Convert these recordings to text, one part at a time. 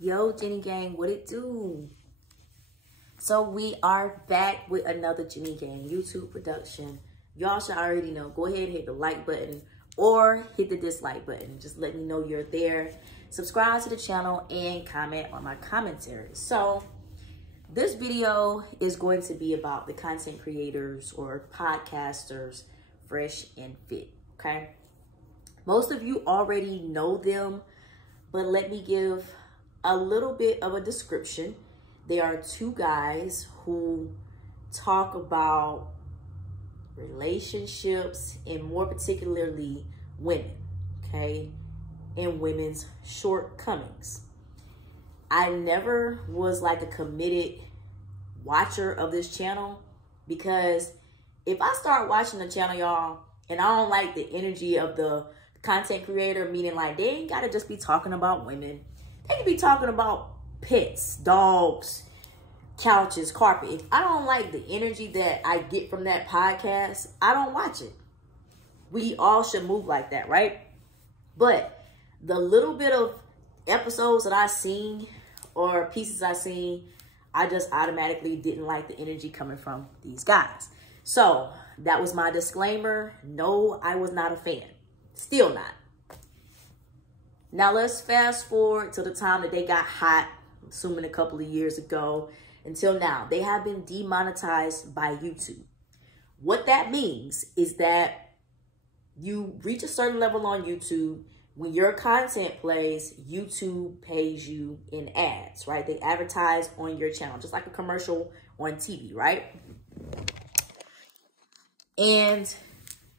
Yo, Jenny Gang, what it do? So we are back with another Jenny Gang YouTube production. Y'all should already know. Go ahead and hit the like button or hit the dislike button. Just let me know you're there. Subscribe to the channel and comment on my commentary. So this video is going to be about the content creators or podcasters, Fresh and Fit, okay? Most of you already know them, but let me give a little bit of a description. They are two guys who talk about relationships and more particularly women, okay, and women's shortcomings. I never was like a committed watcher of this channel because if I start watching the channel, y'all, and I don't like the energy of the content creator, meaning like they ain't gotta just be talking about women. They can be talking about pets, dogs, couches, carpet. If I don't like the energy that I get from that podcast, I don't watch it. We all should move like that, right? But the little bit of episodes that I seen or pieces I seen, I just automatically didn't like the energy coming from these guys. So that was my disclaimer. No, I was not a fan. Still not. Now let's fast forward to the time that they got hot, assuming a couple of years ago, until now. They have been demonetized by YouTube. What that means is that you reach a certain level on YouTube. When your content plays, YouTube pays you in ads, right? They advertise on your channel, just like a commercial on TV, right? And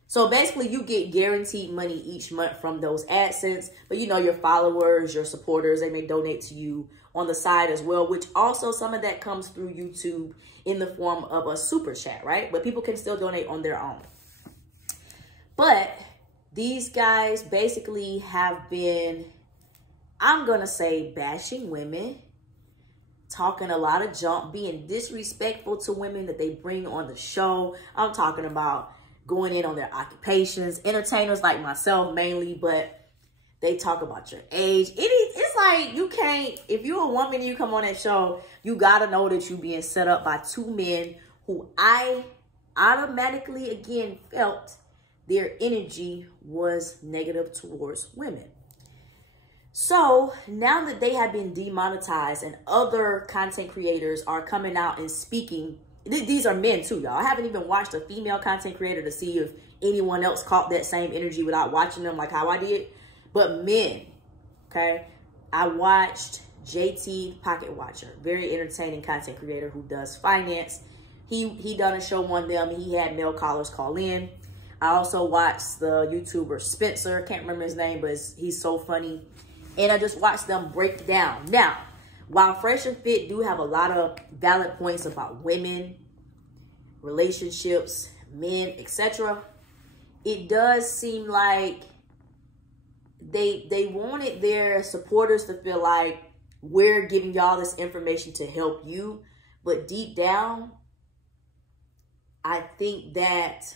so basically you get guaranteed money each month from those AdSense, but you know, your followers, your supporters, they may donate to you on the side as well, which also some of that comes through YouTube in the form of a super chat, right? But people can still donate on their own. But these guys basically have been, I'm going to say, bashing women, talking a lot of junk, being disrespectful to women that they bring on the show. I'm talking about going in on their occupations, entertainers like myself mainly, but they talk about your age. It's like you can't, if you're a woman and you come on that show, you got to know that you're being set up by two men who I automatically, again, felt their energy was negative towards women. So now that they have been demonetized and other content creators are coming out and speaking, these are men too, y'all. I haven't even watched a female content creator to see if anyone else caught that same energy without watching them like how I did. But men, okay? I watched JT Pocket Watcher, very entertaining content creator who does finance. He done a show on them. He had male callers call in. I also watched the YouTuber Spencer. Can't remember his name, but he's so funny. And I just watched them break down. Now, while Fresh and Fit do have a lot of valid points about women, relationships, men, etc., it does seem like they wanted their supporters to feel like we're giving y'all this information to help you. But deep down, I think that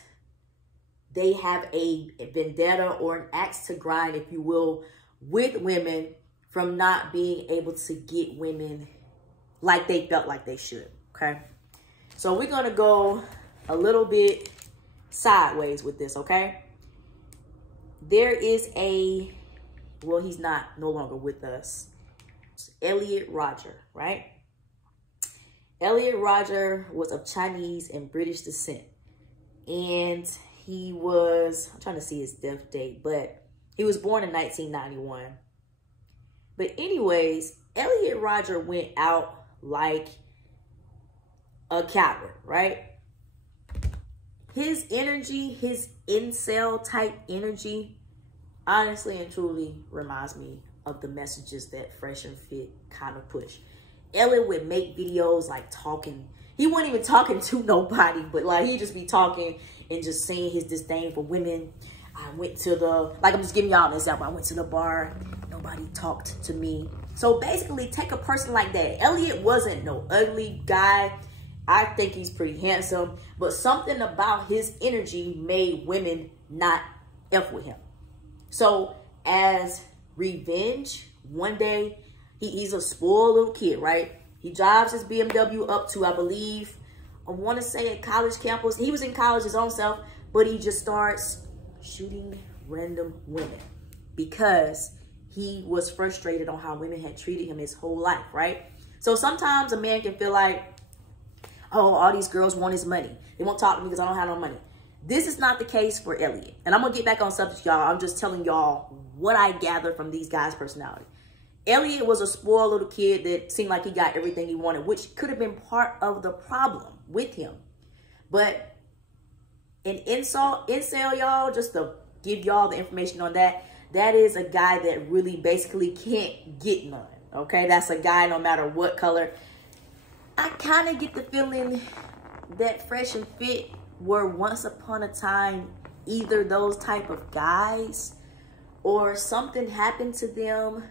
they have a vendetta or an axe to grind, if you will, with women from not being able to get women like they felt like they should, okay? So we're going to go a little bit sideways with this, okay? There is a, well, he's no longer with us, Elliot Rodger, right? Elliot Rodger was of Chinese and British descent. And he was, I'm trying to see his death date, but he was born in 1991. But anyways, Elliot Rodger went out like a coward, right? His energy, his incel type energy, honestly and truly reminds me of the messages that Fresh and Fit kind of push. Elliot would make videos like talking. He wasn't even talking to nobody, but like he'd just be talking and just saying his disdain for women. I went to the, like I'm just giving y'all an example. I went to the bar. Nobody talked to me. So basically take a person like that. Elliot wasn't no ugly guy. I think he's pretty handsome. But something about his energy made women not F with him. So as revenge, one day He's a spoiled little kid, right? He drives his BMW up to, I believe, I want to say a college campus. He was in college his own self, but he just starts shooting random women because he was frustrated on how women had treated him his whole life, right? So sometimes a man can feel like, oh, all these girls want his money. They won't talk to me because I don't have no money. This is not the case for Elliot. And I'm going to get back on subject, y'all. I'm just telling y'all what I gather from these guys' personality. Elliot was a spoiled little kid that seemed like he got everything he wanted, which could have been part of the problem with him. But an incel, y'all, just to give y'all the information on that, that is a guy that really basically can't get none, okay? That's a guy no matter what color. I kind of get the feeling that Fresh and Fit were once upon a time either those type of guys or something happened to them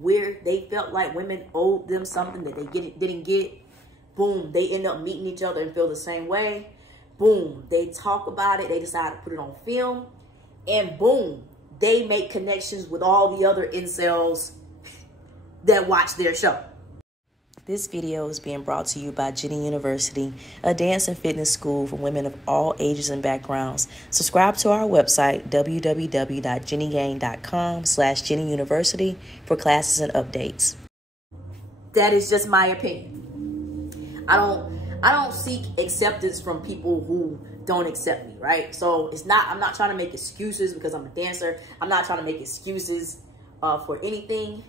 where they felt like women owed them something that they didn't get. Boom, they end up meeting each other and feel the same way. Boom, they talk about it. They decide to put it on film. And boom, they make connections with all the other incels that watch their show. This video is being brought to you by Jenny University, a dance and fitness school for women of all ages and backgrounds. Subscribe to our website, www.jennygang.com/JennyUniversity for classes and updates. That is just my opinion. I don't seek acceptance from people who don't accept me, right? So I'm not trying to make excuses because I'm a dancer. I'm not trying to make excuses for anything.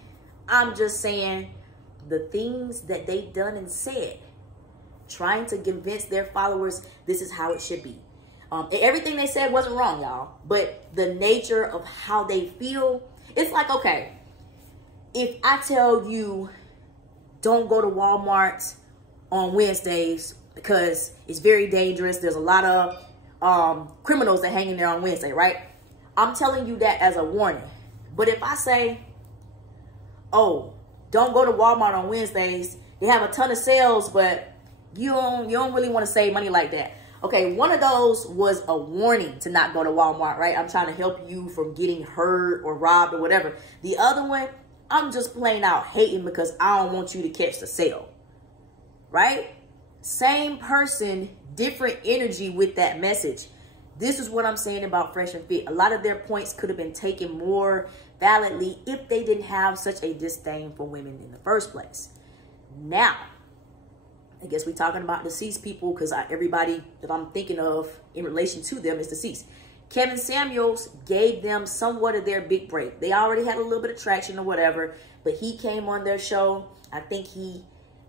I'm just saying the things that they done and said, trying to convince their followers this is how it should be. Everything they said wasn't wrong, y'all, but the nature of how they feel, it's like, okay, if I tell you don't go to Walmart on Wednesdays because it's very dangerous, there's a lot of criminals that hang in there on Wednesday, right? I'm telling you that as a warning. But if I say, oh, don't go to Walmart on Wednesdays, they have a ton of sales, but you don't really want to save money like that. Okay, one of those was a warning to not go to Walmart, right? I'm trying to help you from getting hurt or robbed or whatever. The other one, I'm just plain out hating because I don't want you to catch the sale, right? Same person, different energy with that message. This is what I'm saying about Fresh and Fit. A lot of their points could have been taken more validly if they didn't have such a disdain for women in the first place. Now, I guess we're talking about deceased people because everybody that I'm thinking of in relation to them is deceased. Kevin Samuels gave them somewhat of their big break. They already had a little bit of traction or whatever, but he came on their show. I think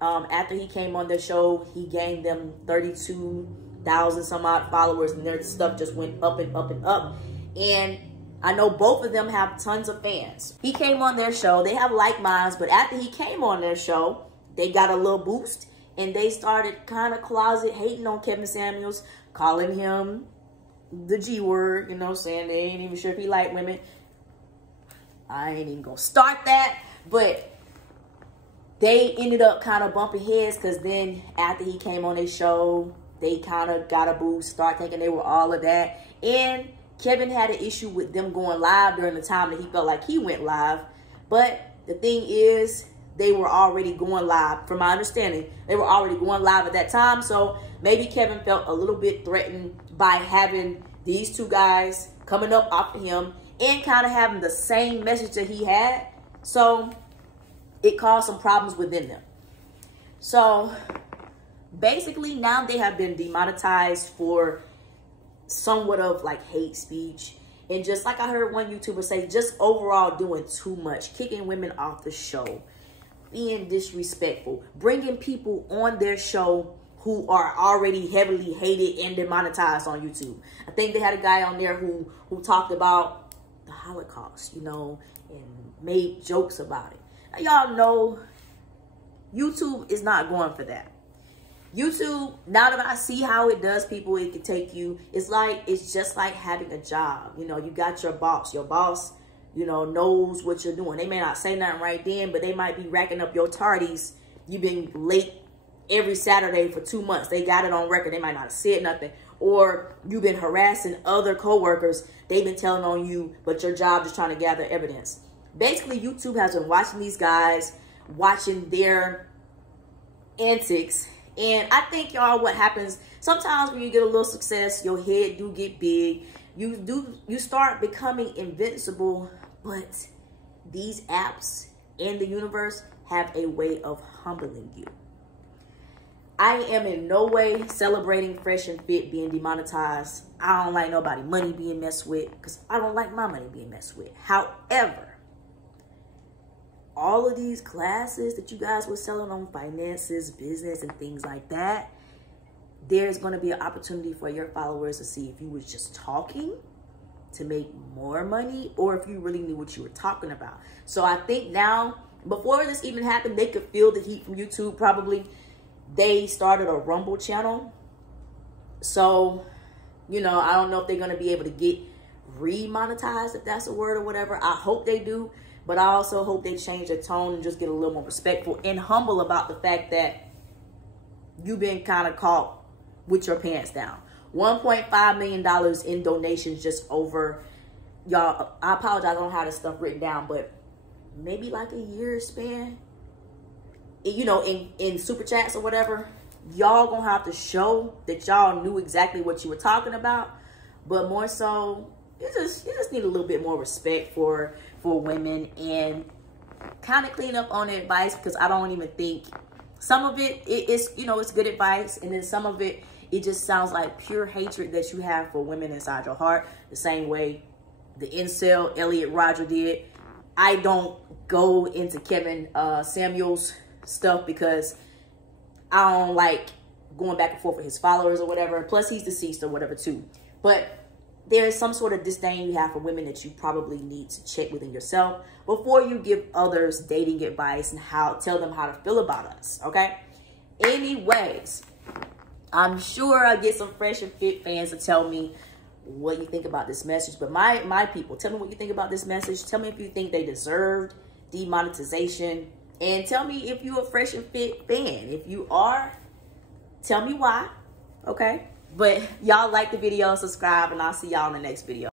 after he came on their show, he gained them 32,000 some odd followers, and their stuff just went up and up and up. And I know both of them have tons of fans. He came on their show. They have like minds, but after he came on their show, they got a little boost, and they started kind of closet hating on Kevin Samuels, calling him the G word, you know, saying they ain't even sure if he liked women. I ain't even gonna start that, but they ended up kind of bumping heads because then after he came on their show, they kind of got a boost, start thinking they were all of that. And Kevin had an issue with them going live during the time that he felt like he went live. But the thing is, they were already going live. From my understanding, they were already going live at that time. So maybe Kevin felt a little bit threatened by having these two guys coming up after him and kind of having the same message that he had. So it caused some problems within them. So basically now they have been demonetized for somewhat of like hate speech. And just like I heard one YouTuber say, just overall doing too much, kicking women off the show, being disrespectful, bringing people on their show who are already heavily hated and demonetized on YouTube. I think they had a guy on there who talked about the Holocaust, you know, and made jokes about it. Now, y'all know YouTube is not going for that. YouTube, now that I see how it does people, it can take you, it's just like having a job. You know, you got your boss. Your boss, you know, knows what you're doing. They may not say nothing right then, but they might be racking up your tardies. You've been late every Saturday for 2 months. They got it on record. They might not have said nothing. Or you've been harassing other coworkers. They've been telling on you, but your job is trying to gather evidence. basically YouTube has been watching these guys, watching their antics. And I think, y'all, what happens sometimes when you get a little success, your head do get big. You start becoming invincible. But these apps in the universe have a way of humbling you. I am in no way celebrating Fresh and Fit being demonetized. I don't like nobody money being messed with, because I don't like my money being messed with. However, all of these classes that you guys were selling on finances, business, and things like that, there's going to be an opportunity for your followers to see if you was just talking to make more money, or if you really knew what you were talking about. So I think now, before this even happened, they could feel the heat from YouTube. Probably they started a Rumble channel. So, you know, I don't know if they're going to be able to get remonetized, if that's a word or whatever. I hope they do, but I also hope they change their tone and just get a little more respectful and humble about the fact that you've been kind of caught with your pants down. $1.5 million in donations just over, y'all, I apologize, I don't have this stuff written down, but maybe like a year span, you know, in super chats or whatever. Y'all gonna have to show that y'all knew exactly what you were talking about. But more so, you just need a little bit more respect for women, and kind of clean up on the advice, because I don't even think some of it is, you know, it's good advice, and then some of it just sounds like pure hatred that you have for women inside your heart, the same way the incel Elliot Rodger did. I don't go into Kevin Samuels stuff, because I don't like going back and forth with his followers or whatever. Plus, he's deceased or whatever too. But there is some sort of disdain you have for women that you probably need to check within yourself before you give others dating advice and tell them how to feel about us, okay? Anyways, I'm sure I get some Fresh and Fit fans to tell me what you think about this message. But my people, tell me what you think about this message. Tell me if you think they deserved demonetization. And tell me if you're a Fresh and Fit fan. If you are, tell me why, okay? But y'all like the video, subscribe, and I'll see y'all in the next video.